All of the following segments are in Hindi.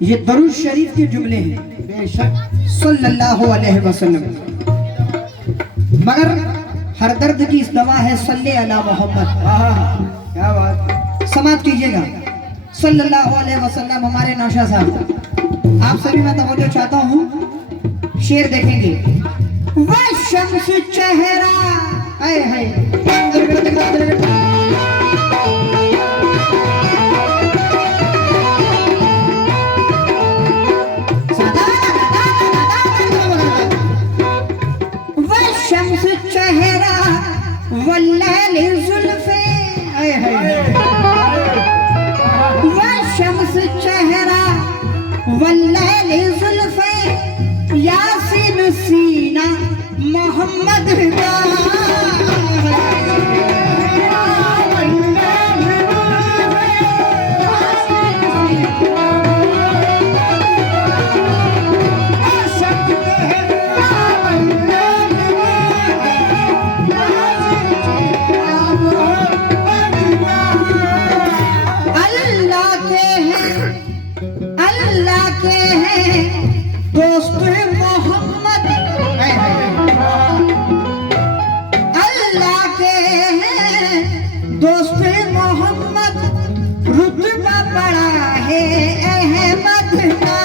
ये दरूद शरीफ के जुमले हैं बेशक सल्लल्लाहु अलैहि वसल्लम। मगर हर दर्द की इस दवा है सल्ले अला मोहम्मद। क्या बात, समाप्त कीजिएगा सल्लल्लाहु अलैहि वसल्लम। हमारे नौशा साहब आप सभी मैं तवज्जो चाहता हूँ, शेर देखेंगे। वह शम्स चेहरा आए है शम्स चेहरा वल्लैल जुल्फे वह शम्स चेहरा वल्लैल जुल्फे यासीन सीना मोहम्मद का दोस्त मोहम्मद अल्लाह के हैं दोस्त मोहम्मद रुतबा बड़ा है अहमद का।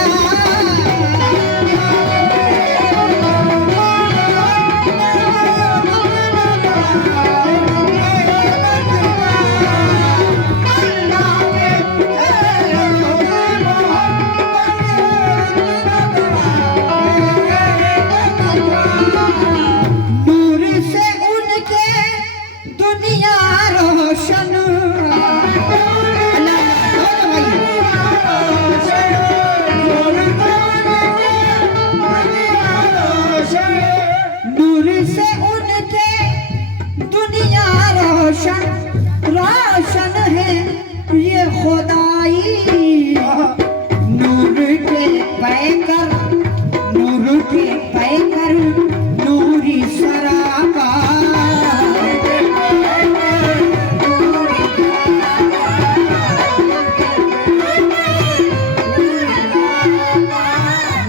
रोशन है ये खुदाई नूर के पैकर नूर के पैकर नूरी सराबा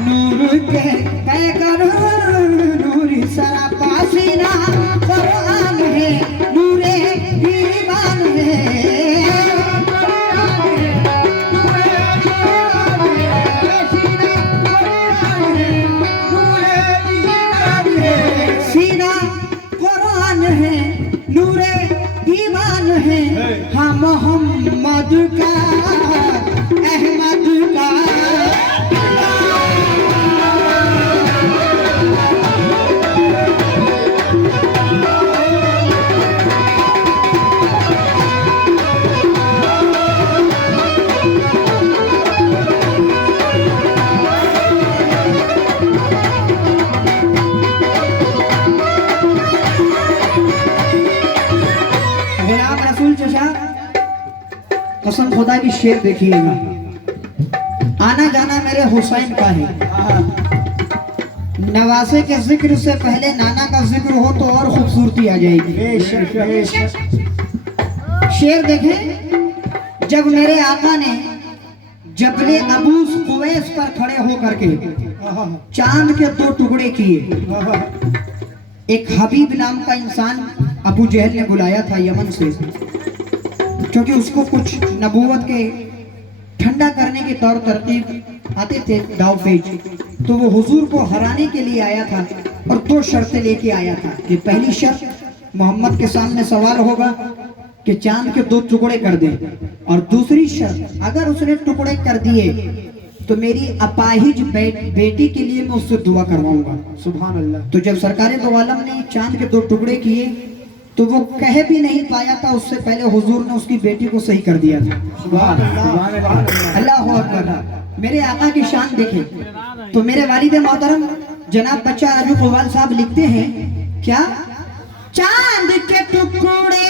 नूर के पैकर नूरी सराबा सीना कुरान है नूरे हाँ मोहम्मद का अहमद का। कसम खुदा की शेर देखिएगा, आना जाना मेरे हुसैन का है। नवासे के जिक्र से पहले नाना का जिक्र हो तो और खूबसूरती आ जाएगी। शेर देखें, जब मेरे आका ने जबले अबू कुवैस पर खड़े होकर के चांद के 2 टुकड़े किए, एक हबीब नाम का इंसान अबू जहल ने बुलाया था यमन से, क्योंकि उसको कुछ नबूवत के ठंडा करने के तौर तरकीब आते थे दावपेच, तो वो हुजूर को हराने के लिए आया था और 2 शर्तें लेके आया था कि पहली शर्त मोहम्मद के सामने सवाल होगा कि चांद के 2 टुकड़े कर दे, और दूसरी शर्त अगर उसने टुकड़े कर दिए तो मेरी अपाहिज बेटी के लिए मैं उससे दुआ करवाऊंगा। सुभान अल्लाह। तो जब सरकारे दो आलम ने चांद के 2 टुकड़े किए तो वो कह भी नहीं पाया था, उससे पहले हुजूर ने उसकी बेटी को सही कर दिया था। सुभान अल्लाह, अल्लाहु अकबर। मेरे आका की शान देखे तो मेरे वालिद मोहतरम जनाब बच्चा राजू कुवाल साहब लिखते हैं क्या, चांद के टुकड़े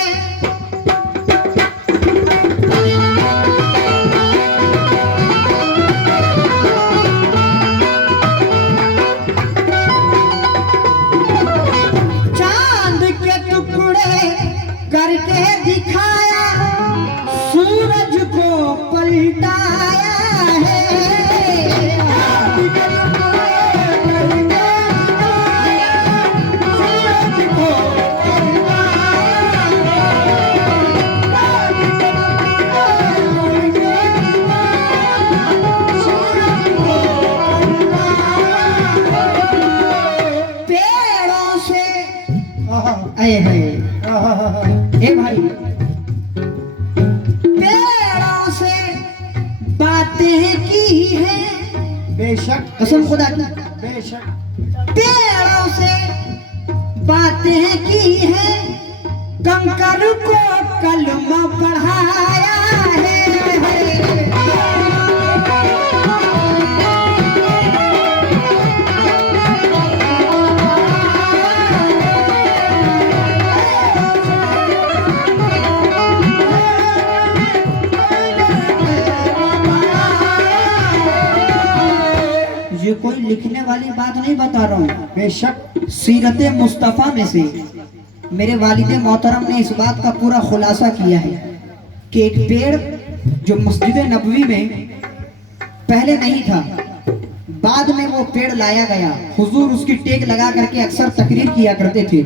करके दिखाया सूरज को पलटाया है। आए है ए भाई, पेड़ों से बातें की है, बेशक कसम खुदा की, बेशक पेड़ों से बातें की है, कंकर को कलमा पढ़ाया है। ये कोई लिखने वाली बात नहीं बता रहा हूँ, बेशक सीरत मुस्तफ़ा में से मेरे वालिद मोहतरम ने इस बात का पूरा खुलासा किया है कि एक पेड़ जो मस्जिद नबवी में पहले नहीं था, बाद में वो पेड़ लाया गया। हुजूर उसकी टेक लगा करके अक्सर तकरीर किया करते थे,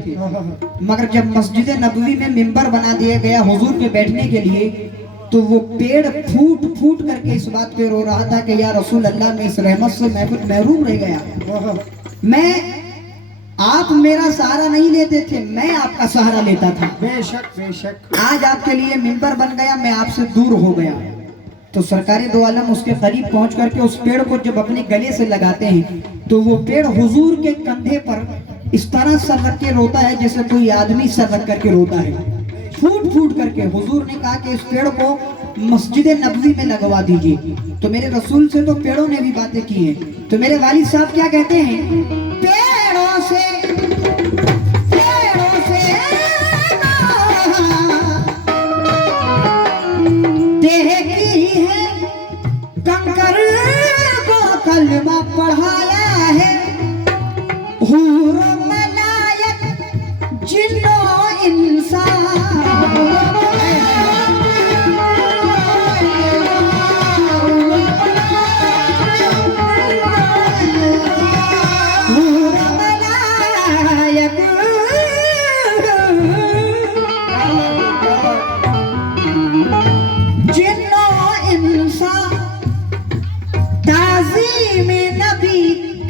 मगर जब मस्जिद नबवी में मिंबर बना दिया गया हुजूर के बैठने के लिए, तो वो पेड़ फूट फूट करके इस बात पे रो रहा था कि या रसूल अल्लाह, मैं इस रहमत से महरूम रह गया। मैं, आप मेरा सहारा नहीं लेते थे, मैं आपका सहारा लेता था। बेशक बेशक आज आपके लिए मिंबर बन गया, मैं आपसे दूर हो गया। तो सरकारी दो आलम उसके करीब पहुंच करके उस पेड़ को जब अपने गले से लगाते हैं, तो वो पेड़ हुजूर के कंधे पर इस तरह सर रख के रोता है जैसे कोई आदमी सर रख करके रोता है, फूट फूट करके। हुजूर ने कहा कि इस पेड़ को मस्जिद नबवी में लगवा दीजिए। तो मेरे रसूल से तो पेड़ों ने भी बातें की हैं। तो मेरे वालिद साहब क्या कहते हैं, पेड़ों से देखी है, कंकर को कलमा पढ़ाया है, हूर मलायक जिन्नो इंसान,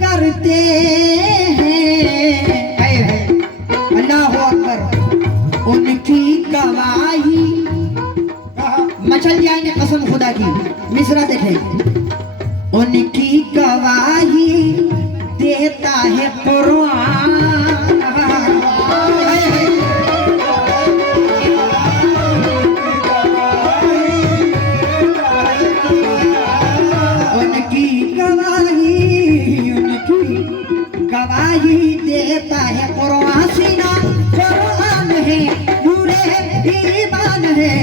करते हैं। अल्लाह अकबर, उनकी गवाही मचल जाएंगे कसम खुदा की। मिसरा देखें, उनकी गवाही देता है कुरान, गवाही देता है कुरान, सीना कुरान है, नूरे ईमान है,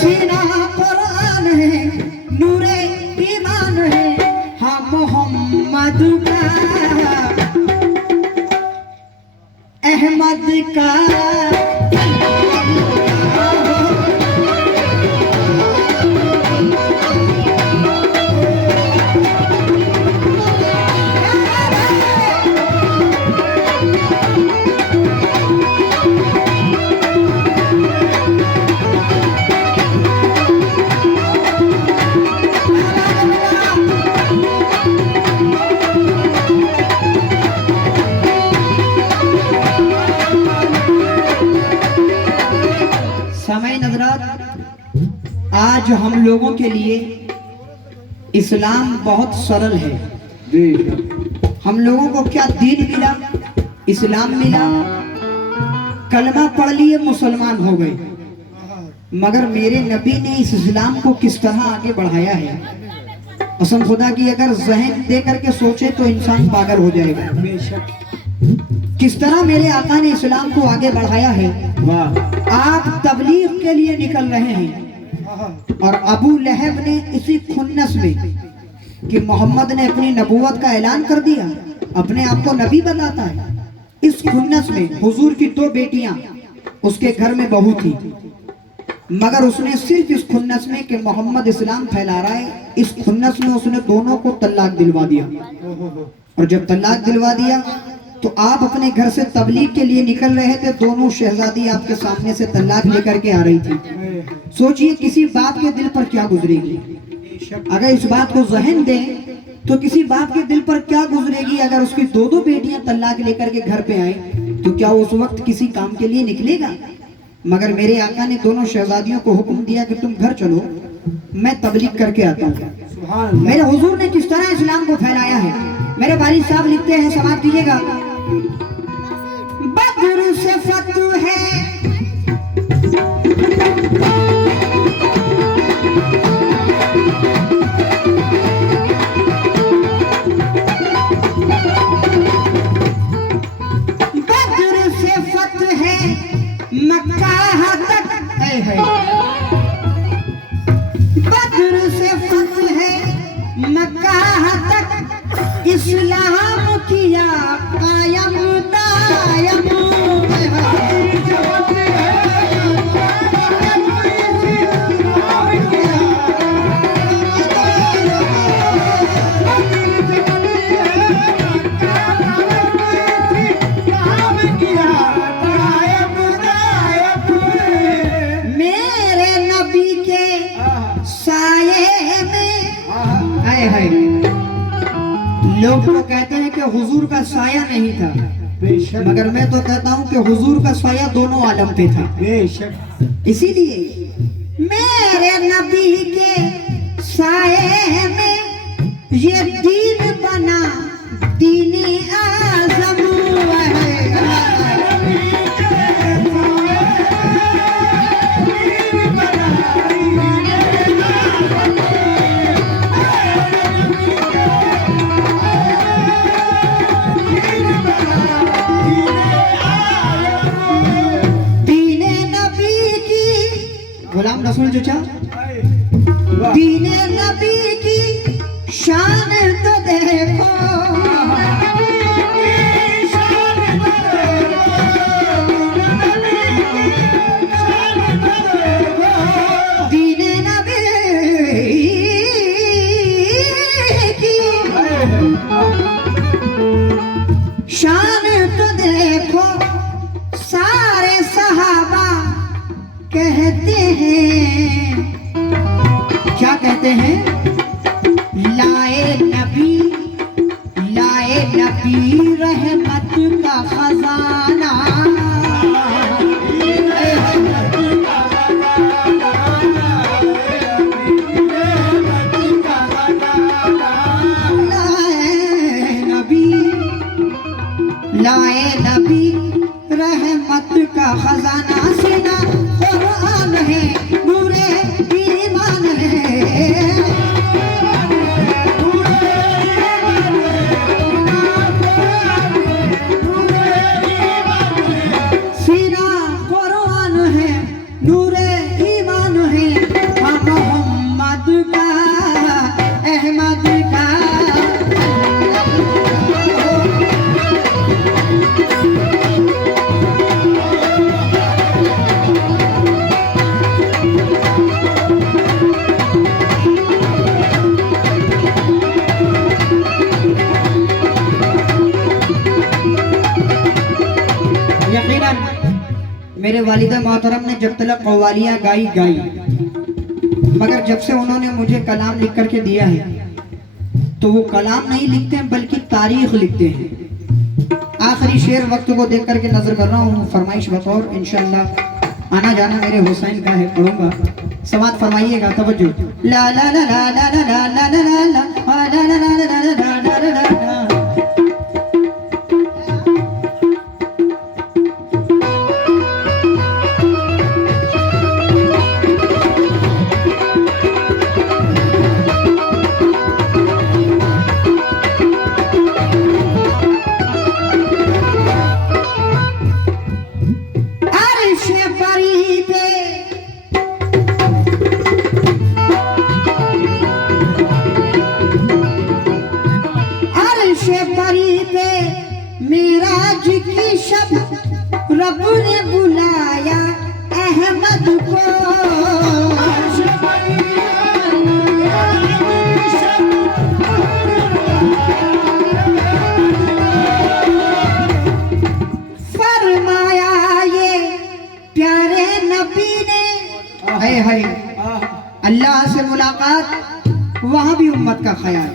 सीना कुरान है, नूरे ईमान है। हम मोहम्मद का, अहमद का, आज हम लोगों के लिए इस्लाम बहुत सरल है। हम लोगों को क्या दीन मिला, इस्लाम मिला, कलमा पढ़ लिए मुसलमान हो गए, मगर मेरे नबी ने इस इस्लाम को किस तरह आगे बढ़ाया है, कसम खुदा की अगर जहन दे करके सोचे तो इंसान पागल हो जाएगा। किस तरह मेरे आका ने इस्लाम को आगे बढ़ाया है। आप तबलीग के लिए निकल रहे हैं और अबू लहब ने इसी खुन्नस में कि मोहम्मद ने अपनी नबूवत का ऐलान कर दिया, अपने आप को नबी बताता है, इस खुन्नस में हुजूर की 2 बेटियां उसके घर में बहू थी, मगर उसने सिर्फ इस खुन्नस में कि मोहम्मद इस्लाम फैला रहा है, इस खुन्नस में उसने दोनों को तलाक दिलवा दिया। और जब तलाक दिलवा दिया तो आप अपने घर से तबलीग के लिए निकल रहे थे, दोनों शहजादी आपके सामने से तलाक लेकर के आ रही थी। सोचिए किसी बाप के दिल पर क्या गुजरेगी। बेशक अगर इस बात को जहन दें तो किसी बाप के दिल पर क्या गुजरेगी अगर उसकी दो दो बेटियां तलाक लेकर के घर पे आए, तो क्या उस वक्त किसी काम के लिए निकलेगा? मगर मेरे आका ने दोनों शहजादियों को हुक्म दिया कि तुम घर चलो, मैं तबलीग करके आता हूँ। सुभान अल्लाह। मेरे हुजूर ने किस तरह इस्लाम को फैलाया है, मेरे वालिद साहब लिखते हैं, समाप्त कीजिएगा। बद्र से फतह है मक्का तक है, बद्र से फतह है मक्का तक, इस्लाम किया कायम दायम। लोग तो कहते हैं कि हुजूर का साया नहीं था, बेशक मगर मैं तो कहता हूं कि हुजूर का साया दोनों आलम पे था। बेशक इसीलिए मेरे नबी के साये में ये दीन बना, दीनी आज़म है। गुलाम रसूल चचा, दीने नबी की शान तो देखो, दीने नबी की शान तो देखो। सारे सहाबा कहते हैं, क्या कहते हैं? लाए नबी रहमत का खजाना, लाए नबी रहमत का खजाना, सीना कुरान है, नूरे ईमान है। सीना कुरान है, नूरे ईमान है, मोहम्मद का अहमद का। मेरे वालिदा मोहतरम ने जब तलक कव्वालियाँ गाई, मगर जब से उन्होंने मुझे कलाम लिख करके दिया है तो वो कलाम नहीं लिखते हैं बल्कि तारीख लिखते हैं। आखिरी शेर वक्त को देख करके नजर कर रहा हूँ, फरमाइश बतौर इंशाल्लाह आना जाना मेरे हुसैन का है, पढ़ूंगा, समात फरमाइएगा, तवज्जो। ला ला ला ला ला ला ला ला ला ला ला ला ला ला ला ला। मेराज की शब रब ने बुलाया अहमद को, फरमाया ये प्यारे नबी ने, हाय हाय अल्लाह से मुलाकात वहां भी उम्मत का ख्याल।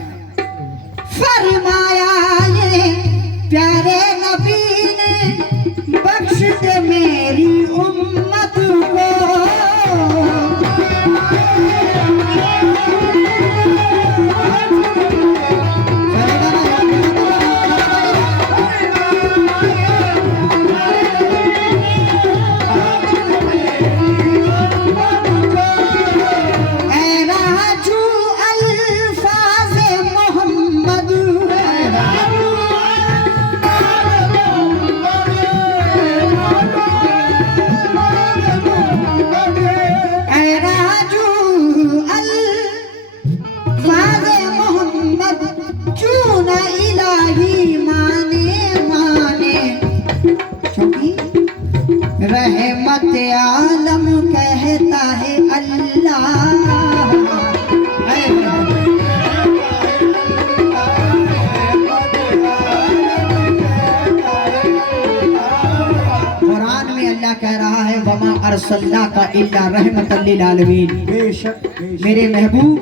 फरमाया ये प्यारे नबी ने, बख्श दे मेरी उम्मत को। रहमत आलम कहता है अल्लाह। कुरान में अल्लाह कह रहा है वमा अरसलना का इल्ला रहमतल लिल आलमीन। बेशक मेरे महबूब,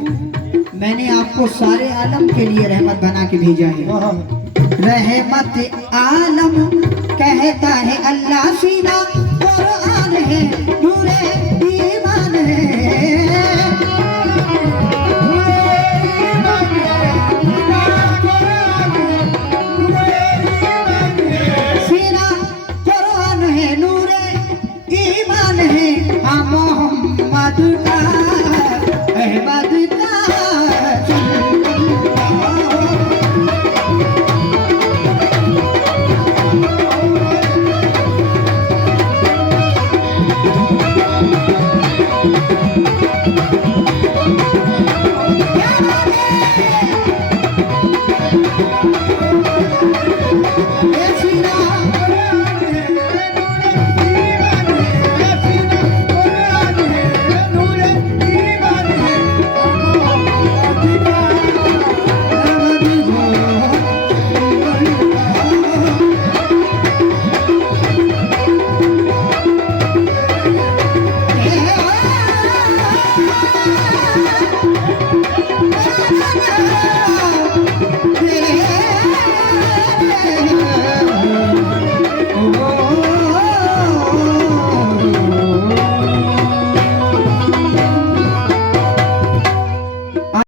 मैंने आपको सारे आलम के लिए रहमत बना के भेजा है। रहमत आलम कहता है अल्लाह, सीना कुरान है, नूरे ईमान है। सीना कुरान है, नूरे ईमान है। हाँ मोहम्मद का